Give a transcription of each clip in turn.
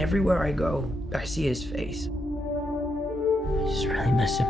Everywhere I go, I see his face. I just really miss him.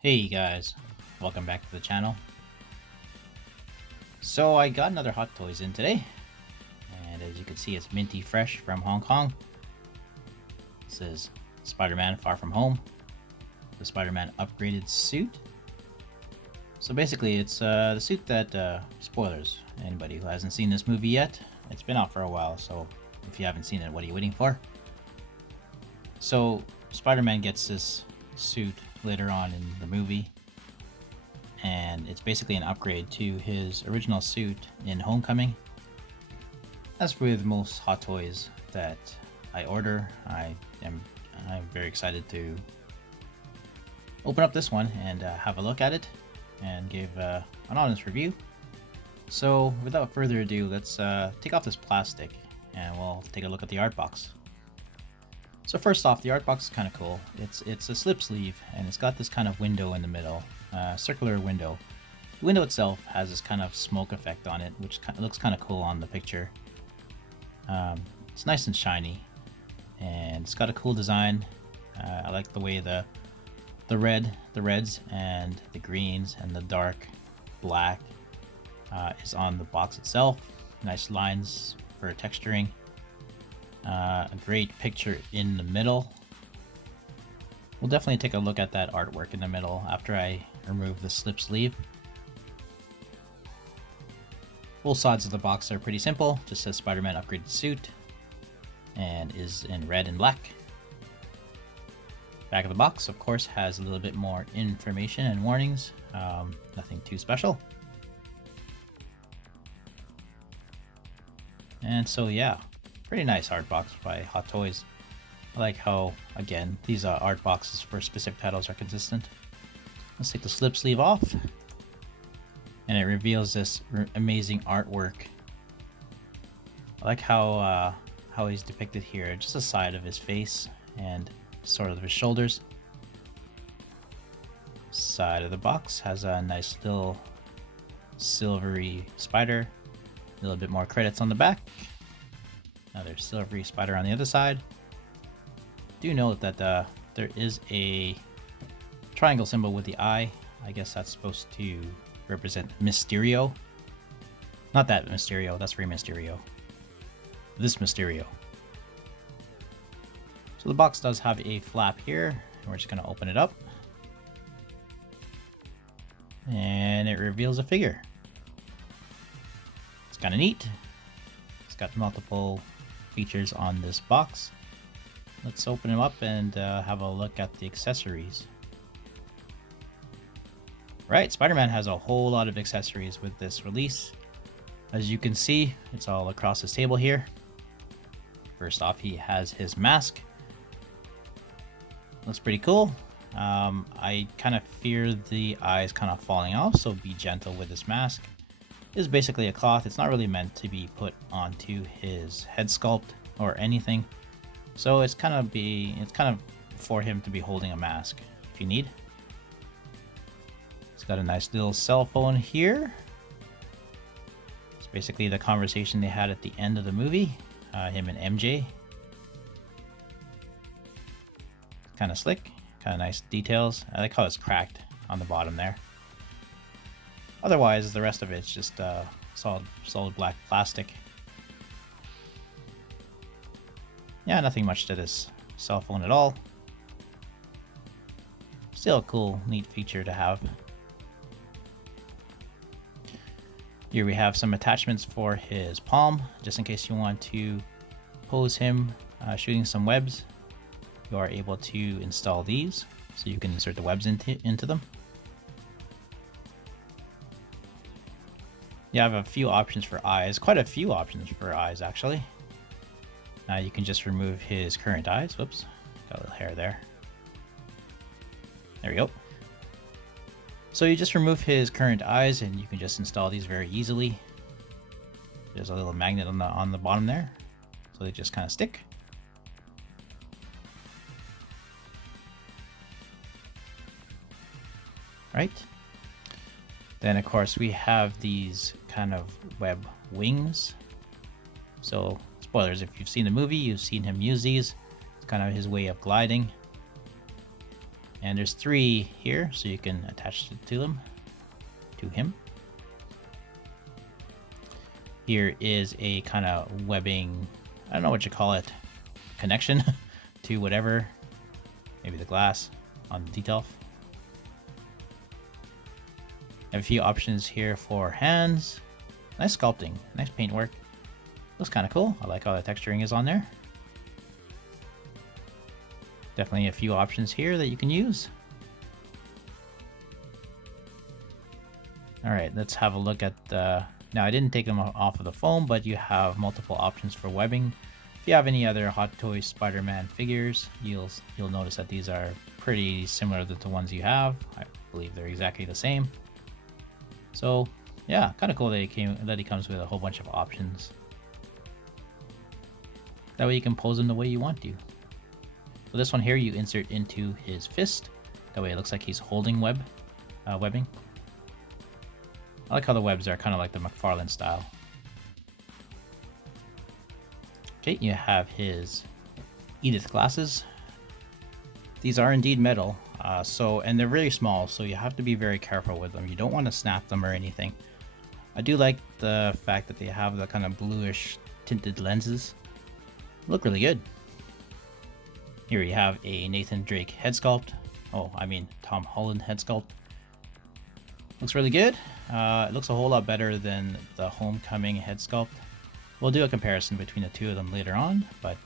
Hey guys, welcome back to the channel. So I got another Hot Toys in today, and as you can see it's minty fresh from Hong Kong. This is Spider-Man Far From Home, the Spider-Man upgraded suit. So basically it's the suit that, spoilers, anybody who hasn't seen this movie yet, it's been out for a while, so if you haven't seen it, what are you waiting for? So Spider-Man gets this suit later on in the movie, and it's basically an upgrade to his original suit in Homecoming. As with most Hot Toys that I order, I'm very excited to open up this one and have a look at it and give an honest review. So without further ado, let's take off this plastic and we'll take a look at the art box. So first off, the art box is kind of cool. It's a slip sleeve, and it's got this kind of window in the middle, circular window. The window itself has this kind of smoke effect on it, which looks kind of cool on the picture. It's nice and shiny, and it's got a cool design. I like the way the reds and the greens and the dark black is on the box itself. Nice lines for texturing. A great picture in the middle. We'll definitely take a look at that artwork in the middle after I remove the slip sleeve. Both sides of the box are pretty simple. Just says Spider-Man upgraded suit and is in red and black. Back of the box, of course, has a little bit more information and warnings. Nothing too special. And so yeah, pretty nice art box by Hot Toys. I like how, again, these art boxes for specific titles are consistent. Let's take the slip sleeve off, and it reveals this amazing artwork. I like how he's depicted here, just the side of his face and sort of his shoulders. Side of the box has a nice little silvery spider. A little bit more credits on the back. Another silvery spider on the other side. Do note that there is a triangle symbol with the eye. I guess that's supposed to represent Mysterio. Not that Mysterio, that's Rey Mysterio. This Mysterio. So the box does have a flap here, and we're just going to open it up. And it reveals a figure. It's kind of neat. It's got multiple features on this box. Let's open them up and have a look at the accessories. Right, Spider-Man has a whole lot of accessories with this release. As you can see, it's all across his table here. First off, he has his mask. Looks pretty cool. I kind of fear the eyes kind of falling off, so be gentle with this mask. Is basically a cloth. It's not really meant to be put onto his head sculpt or anything, so it's kind of for him to be holding a mask if you need. It's got a nice little cell phone here. It's basically the conversation they had at the end of the movie, him and MJ. Kind of slick, kind of nice details. I like how it's cracked on the bottom there. Otherwise, the rest of it's just solid black plastic. Yeah, nothing much to this cell phone at all. Still a cool, neat feature to have. Here we have some attachments for his palm, just in case you want to pose him shooting some webs. You are able to install these, so you can insert the webs into them. You have a few options for eyes, quite a few options for eyes actually. You can just remove his current eyes. Whoops, got a little hair there. There we go. So you just remove his current eyes and you can just install these very easily. There's a little magnet on the bottom there, so they just kind of stick. right? Then of course we have these kind of web wings. So spoilers, if you've seen the movie, you've seen him use these. It's kind of his way of gliding. And there's 3 here, so you can attach it to them, to him. Here is a kind of webbing, I don't know what you call it, connection to whatever, maybe the glass on the detail. Have a few options here for hands. Nice sculpting, nice paintwork. Looks kind of cool. I like how the texturing is on there. Definitely a few options here that you can use. All right, let's have a look at the... Now, I didn't take them off of the foam, but you have multiple options for webbing. If you have any other Hot Toys Spider-Man figures, you'll notice that these are pretty similar to the ones you have. I believe they're exactly the same. So, yeah, kind of cool that he comes with a whole bunch of options. That way you can pose him the way you want to. So this one here, you insert into his fist. That way it looks like he's holding webbing. I like how the webs are kind of like the McFarlane style. Okay, you have his Edith glasses. These are indeed metal, and they're really small, so you have to be very careful with them. You don't want to snap them or anything. I do like the fact that they have the kind of bluish tinted lenses. Look really good. Here you have a Nathan Drake head sculpt. Oh, I mean Tom Holland head sculpt. Looks really good. It looks a whole lot better than the Homecoming head sculpt. We'll do a comparison between the 2 of them later on, but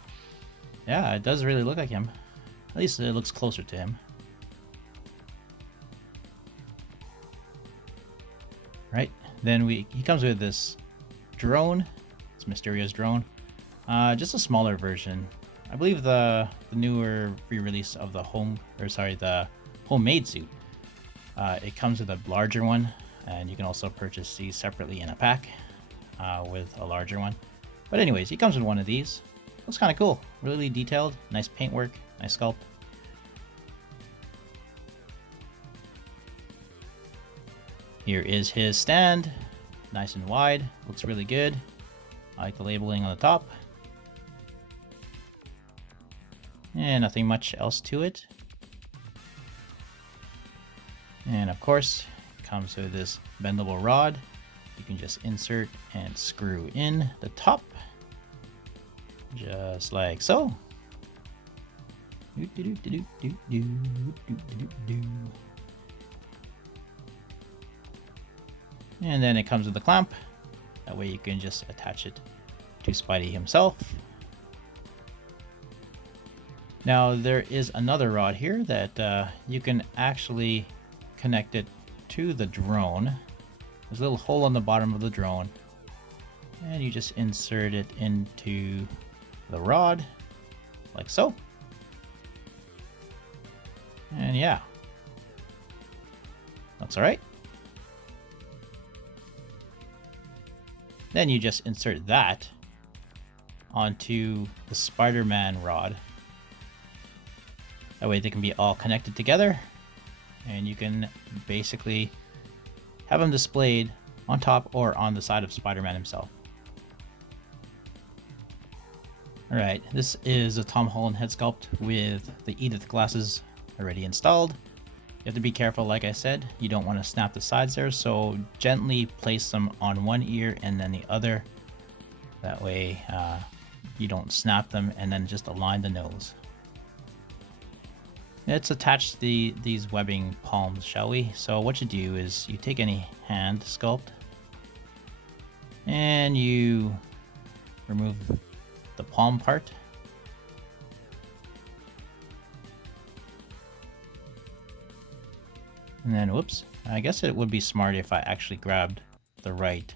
yeah, it does really look like him. At least it looks closer to him. Right, then he comes with this drone. It's Mysterio's drone. Just a smaller version. I believe the newer re-release of the homemade suit. It comes with a larger one, and you can also purchase these separately in a pack with a larger one. But anyways, he comes with one of these. Looks kind of cool. Really detailed. Nice paintwork. Nice sculpt. Here is his stand. Nice and wide. Looks really good. I like the labeling on the top. And nothing much else to it. And of course, it comes with this bendable rod. You can just insert and screw in the top. Just like so. And then it comes with a clamp. That way you can just attach it to Spidey himself. Now there is another rod here that you can actually connect it to the drone. There's a little hole on the bottom of the drone, and you just insert it into the rod like so. And yeah, looks all right. Then you just insert that onto the Spider-Man rod. That way they can be all connected together, and you can basically have them displayed on top or on the side of Spider-Man himself. Alright, this is a Tom Holland head sculpt with the Edith glasses already installed. You have to be careful, like I said, you don't want to snap the sides there, so gently place them on one ear and then the other. That way you don't snap them, and then just align the nose. Let's attach these webbing palms, shall we? So what you do is you take any hand sculpt and you remove the palm part. And then, whoops, I guess it would be smart if I actually grabbed the right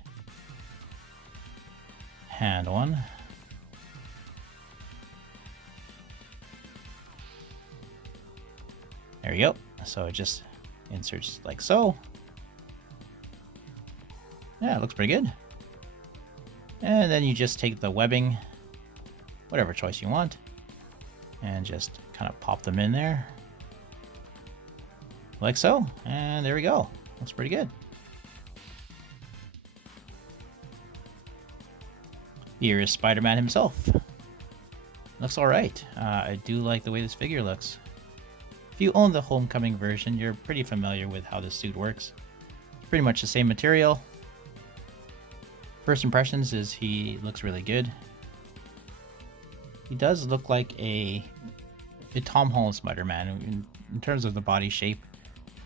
hand one. There you go. So it just inserts like so. Yeah, it looks pretty good. And then you just take the webbing, whatever choice you want, and just kind of pop them in there. like so. And there we go. Looks pretty good. Here is Spider-Man himself. Looks alright. I do like the way this figure looks. If you own the Homecoming version, you're pretty familiar with how this suit works. It's pretty much the same material. First impressions is he looks really good. He does look like a Tom Holland Spider-Man in terms of the body shape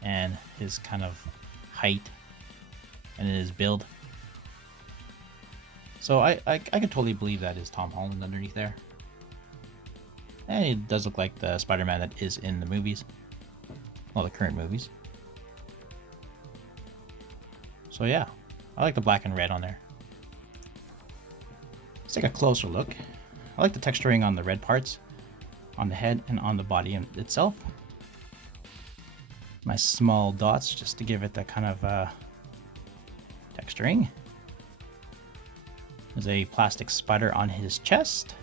and his kind of height and his build. So I can totally believe that is Tom Holland underneath there. And it does look like the Spider-Man that is in the movies. Well, the current movies. So yeah, I like the black and red on there. Let's take a closer look. I like the texturing on the red parts, on the head and on the body itself. Nice small dots just to give it that kind of texturing. There's a plastic spider on his chest.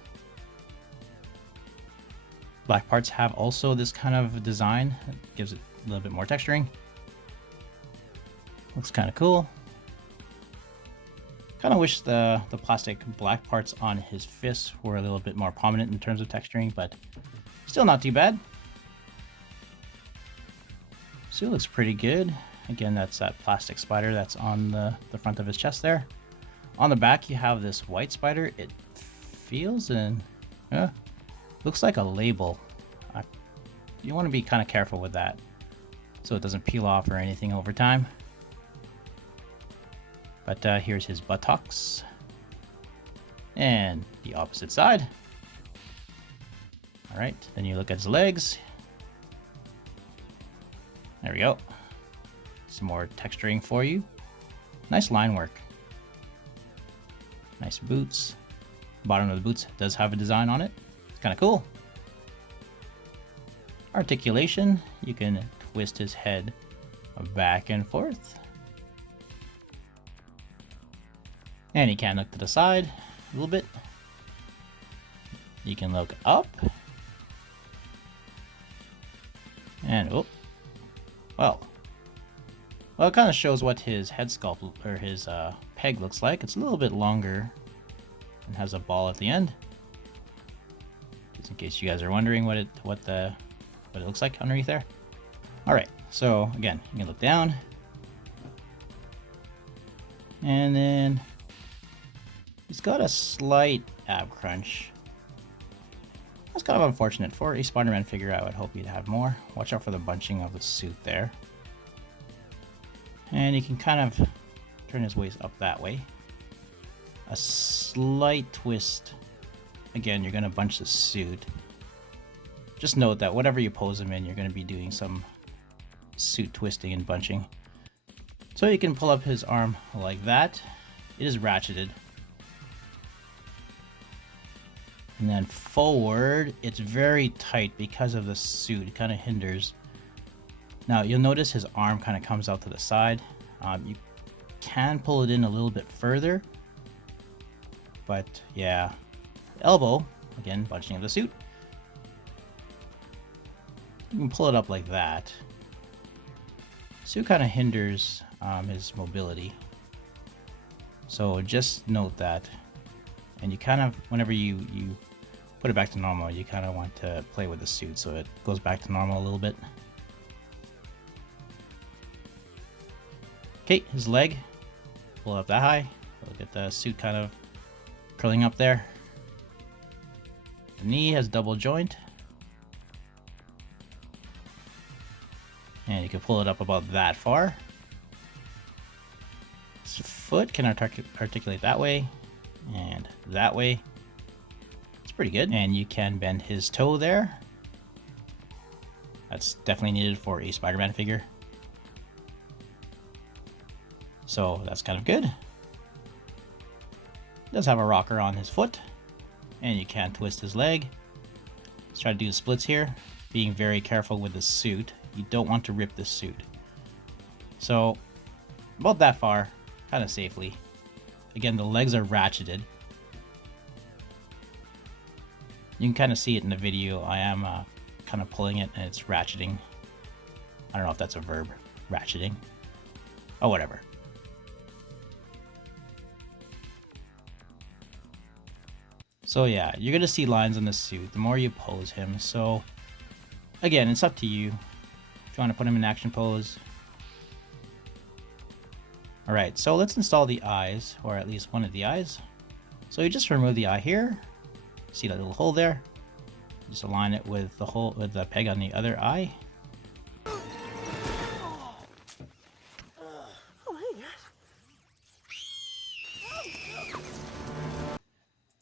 Black parts have also this kind of design. It gives it a little bit more texturing. Looks kind of cool. Kind of wish the plastic black parts on his fists were a little bit more prominent in terms of texturing, but still not too bad. Suit looks pretty good. Again, that's that plastic spider that's on the front of his chest there. On the back, you have this white spider. It feels and looks like a label. You want to be kind of careful with that so it doesn't peel off or anything over time. But here's his buttocks. And the opposite side. Alright, then you look at his legs. There we go. Some more texturing for you. Nice line work. Nice boots. Bottom of the boots does have a design on it. It's kind of cool. Articulation. You can twist his head back and forth. And you can look to the side a little bit. You can look up. And oh, well, it kind of shows what his head sculpt or his peg looks like. It's a little bit longer and has a ball at the end. Just in case you guys are wondering what it looks like underneath there. All right, so again, you can look down, and then he's got a slight ab crunch. That's kind of unfortunate. For a Spider-Man figure, I would hope you'd have more. Watch out for the bunching of the suit there. And you can kind of turn his waist up that way. A slight twist. Again, you're going to bunch the suit. Just note that whatever you pose him in, you're going to be doing some suit twisting and bunching. So you can pull up his arm like that. It is ratcheted. And then forward, it's very tight because of the suit. It kind of hinders. Now you'll notice his arm kind of comes out to the side. You can pull it in a little bit further. But yeah, elbow, again, bunching of the suit. You can pull it up like that. Suit kind of hinders his mobility. So just note that. And you kind of, whenever you put it back to normal, you kind of want to play with the suit so it goes back to normal a little bit. Okay, his leg, pull it up that high. Look at the suit kind of curling up there. The knee has double joint. And you can pull it up about that far. His foot can articulate that way and that way. It's pretty good. And you can bend his toe there. That's definitely needed for a Spider-Man figure. So that's kind of good. He does have a rocker on his foot. And you can twist his leg. Let's try to do the splits here. Being very careful with the suit. You don't want to rip this suit. So about that far, kind of safely. Again, the legs are ratcheted. You can kind of see it in the video. I am kind of pulling it and it's ratcheting. I don't know if that's a verb. Ratcheting. Oh, whatever. So yeah, you're gonna see lines on the suit the more you pose him. So again, it's up to you if you want to put him in action pose. Alright, so let's install the eyes, or at least one of the eyes. So you just remove the eye here. See that little hole there? Just align it with the hole, with the peg on the other eye.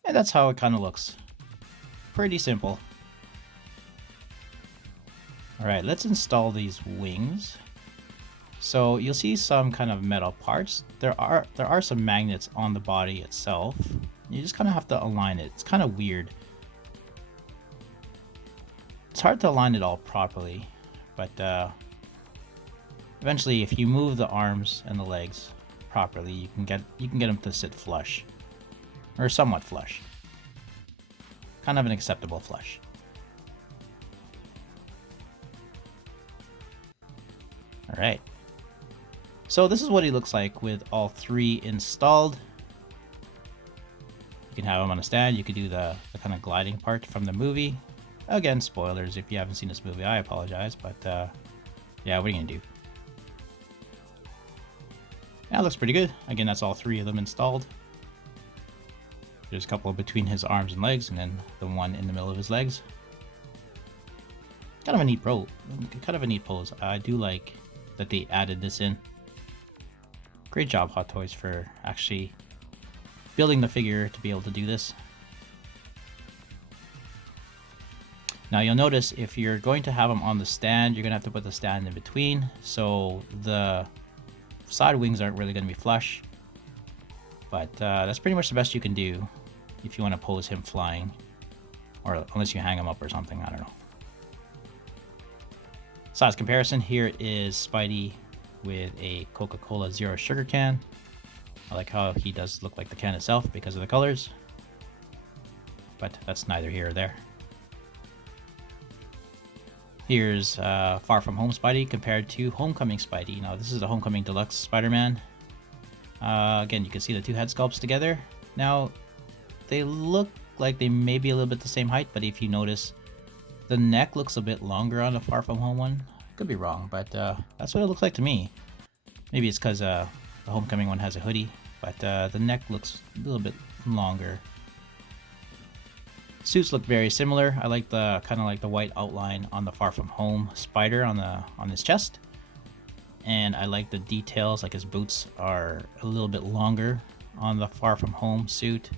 And that's how it kind of looks. Pretty simple. Alright, let's install these wings. So you'll see some kind of metal parts. There are some magnets on the body itself. You just kind of have to align it. It's kind of weird. It's hard to align it all properly, but eventually, if you move the arms and the legs properly, you can get them to sit flush, or somewhat flush. Kind of an acceptable flush. All right. So this is what he looks like with all three installed. You can have him on a stand. You could do the kind of gliding part from the movie. Again, spoilers if you haven't seen this movie, I apologize, but yeah, what are you gonna do? Yeah, it looks pretty good. Again, that's all three of them installed. There's a couple between his arms and legs, and then the one in the middle of his legs. Kind of a neat pose. I do like that they added this in. Great job, Hot Toys, for actually building the figure to be able to do this. Now you'll notice if you're going to have them on the stand, you're going to have to put the stand in between, so the side wings aren't really going to be flush. But that's pretty much the best you can do if you want to pose him flying, or unless you hang him up or something, I don't know. Size comparison, here is Spidey with a Coca-Cola Zero Sugar can. I like how he does look like the can itself because of the colors, but that's neither here or there. Here's Far From Home Spidey compared to Homecoming Spidey. Now this is the Homecoming Deluxe Spider-Man. Again, you can see the two head sculpts together. Now, they look like they may be a little bit the same height, but if you notice, the neck looks a bit longer on the Far From Home one. Could be wrong, but that's what it looks like to me. Maybe it's because the Homecoming one has a hoodie, but the neck looks a little bit longer. Suits look very similar. I like the kind of like the white outline on the Far From Home spider on his chest, and I like the details. Like his boots are a little bit longer on the Far From Home suit,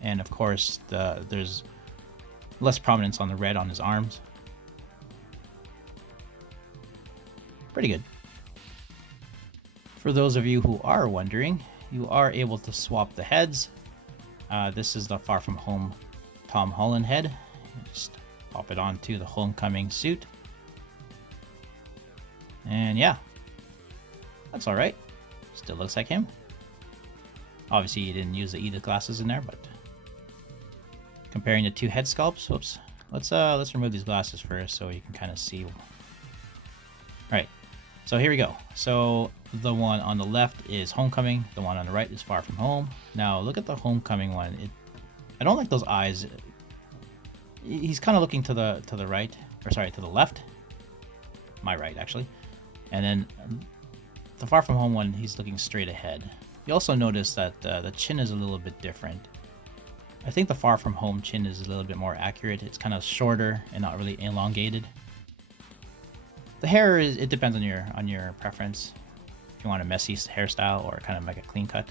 and of course there's less prominence on the red on his arms. Pretty good. For those of you who are wondering, you are able to swap the heads. This is the Far From Home Tom Holland head. Just pop it onto the Homecoming suit. And yeah, that's alright. Still looks like him. Obviously you didn't use the Edith glasses in there, but comparing the two head sculpts, whoops. Let's remove these glasses first so you can kind of see. Right. So here we go. So the one on the left is Homecoming, the one on the right is Far From Home. Now look at the Homecoming one. I don't like those eyes. He's kind of looking to the right, or sorry, to the left. My right, actually. And then the Far From Home one, he's looking straight ahead. You also notice that the chin is a little bit different. I think the Far From Home chin is a little bit more accurate. It's kind of shorter and not really elongated. The hair it depends on your preference. If you want a messy hairstyle or kind of like a clean cut.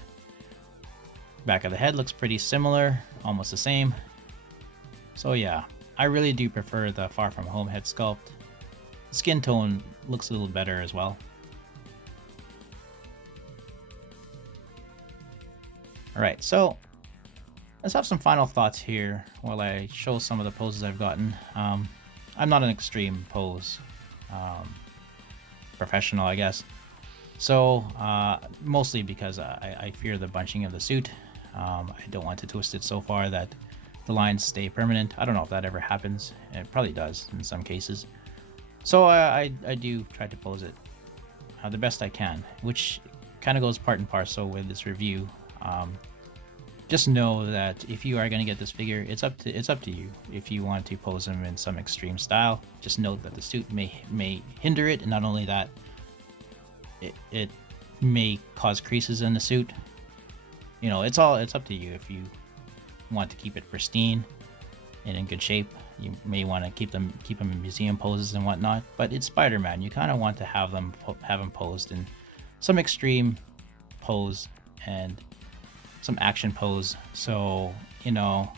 Back of the head looks pretty similar, almost the same. So yeah, I really do prefer the Far From Home head sculpt. The skin tone looks a little better as well. Alright, so let's have some final thoughts here while I show some of the poses I've gotten. I'm not an extreme pose professional, I guess. So mostly because I fear the bunching of the suit. I don't want to twist it so far that the lines stay permanent. I don't know if that ever happens. It probably does in some cases. So I do try to pose it the best I can, which kind of goes part and parcel with this review. Just know that if you are going to get this figure, it's up to you. If you want to pose him in some extreme style, just note that the suit may hinder it, and not only that, it may cause creases in the suit. You know, it's up to you. If you want to keep it pristine and in good shape, you may want to keep them in museum poses and whatnot. But it's Spider-Man. You kind of want to have him posed in some extreme pose and some action pose. So you know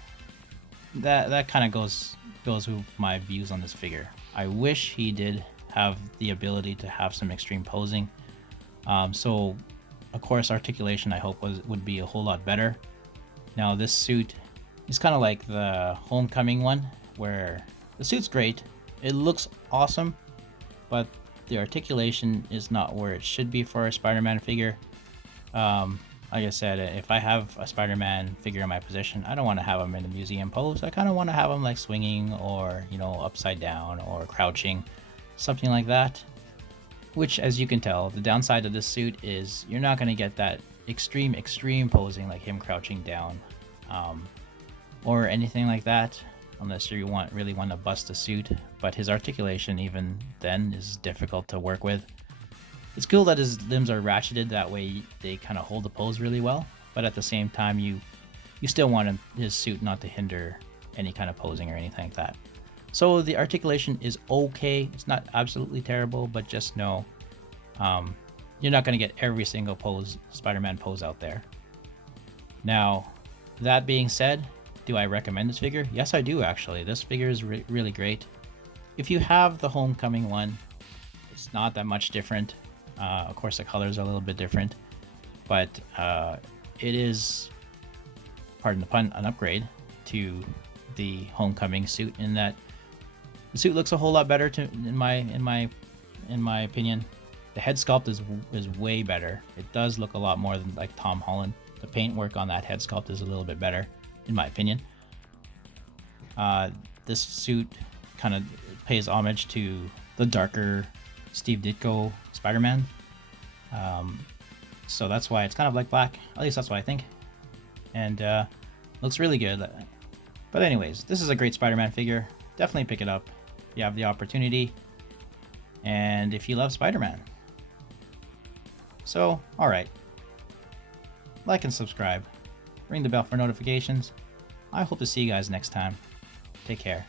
that kind of goes with my views on this figure. I wish he did have the ability to have some extreme posing. So of course articulation I hope would be a whole lot better. Now this suit is kind of like the Homecoming one, where the suit's great, it looks awesome, but the articulation is not where it should be for a Spider-Man figure. Like I said, if I have a Spider-Man figure in my possession, I don't want to have him in a museum pose. I kind of want to have him like swinging, or you know, upside down or crouching, something like that. Which, as you can tell, the downside of this suit is you're not going to get that extreme posing like him crouching down, or anything like that, unless you really want to bust the suit. But his articulation, even then, is difficult to work with. It's cool that his limbs are ratcheted, that way they kind of hold the pose really well, but at the same time you still want his suit not to hinder any kind of posing or anything like that. So the articulation is okay, it's not absolutely terrible, but just know you're not going to get every single Spider-Man pose out there. Now, that being said, do I recommend this figure? Yes, I do actually. This figure is really great. If you have the Homecoming one, it's not that much different. Of course, the colors are a little bit different, but it is, pardon the pun, an upgrade to the Homecoming suit in that the suit looks a whole lot better in my opinion. The head sculpt is way better. It does look a lot more than like Tom Holland. The paintwork on that head sculpt is a little bit better, in my opinion. This suit kind of pays homage to the darker Steve Ditko Spider-Man. So that's why it's kind of like black. At least that's what I think. And looks really good. But anyways, this is a great Spider-Man figure. Definitely pick it up if you have the opportunity. And if you love Spider-Man. So, alright. Like and subscribe. Ring the bell for notifications. I hope to see you guys next time. Take care.